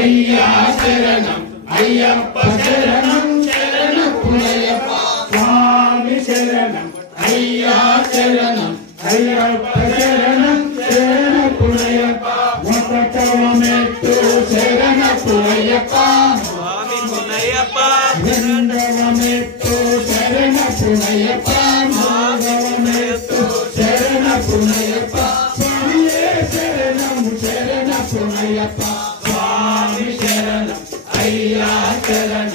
అయ్యా శరణం అయ్యప్ప శరణం శరణపునయ్యప్ప స్వామి శరణం అయ్యా శరణం అయ్యప్ప శరణం శరణపునయ్యప్ప ఒకటవ మెట్టు శరణపునయ్యప్ప స్వామి పునయ్యప్ప రెండవ మెట్టు శరణపునయ్యప్ప మూడవ మెట్టు శరణపునయ్యప్ప స్వామియే శరణం శరణపునయ్యప్ప స్వామి శరణం అయ్యా శరణం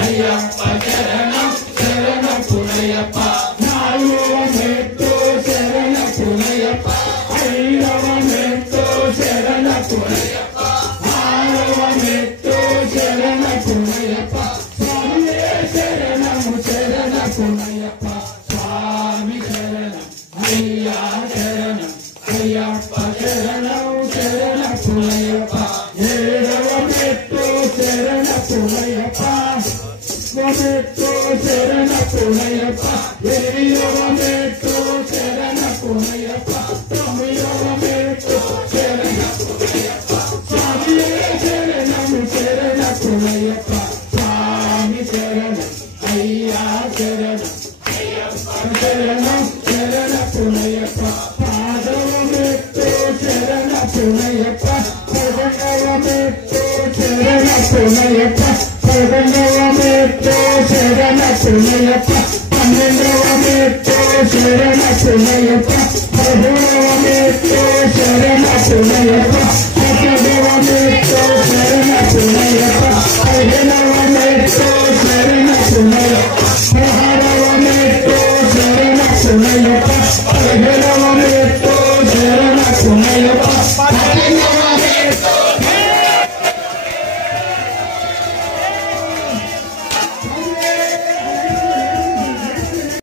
అయ్యప్ప శరణం శరణపునయ్యప్ప నాలుగవ మెట్టు శరణపునయ్యప్ప ఐదవ మెట్టు శరణపునయ్యప్ప ఆరవ మెట్టు శరణపునయ్యప్ప స్వామియే శరణం శరణపునయ్యప్ప స్వామి శరణం అయ్యా శరణం అయ్యప్ప శరణం శరణపునయ్యప్ప ఏడవ మెట్టు శరణపునయ్యప్ప మెట్టు శరణపునయ్యప్ప ఎనిమిదవ మెట్టు శరణపునయ్యప్ప తొమ్మిదవ మెట్టు శరణపునయ్యప్ప స్వామియే శరణం శరణపునయ్యప్ప స్వామి శరణం అయ్యా శరణం అయ్యప్ప శరణం శరణపునయ్యప్ప పాదవ మెట్టు శరణపునయ్యప్ప పదకొండవ మెట్టు శరణపునయ్యప్ప పదకొండవ మెట్టు శరణపునయ్యప్ప పన్నెండవ మెట్టు శరణపునయ్యప్ప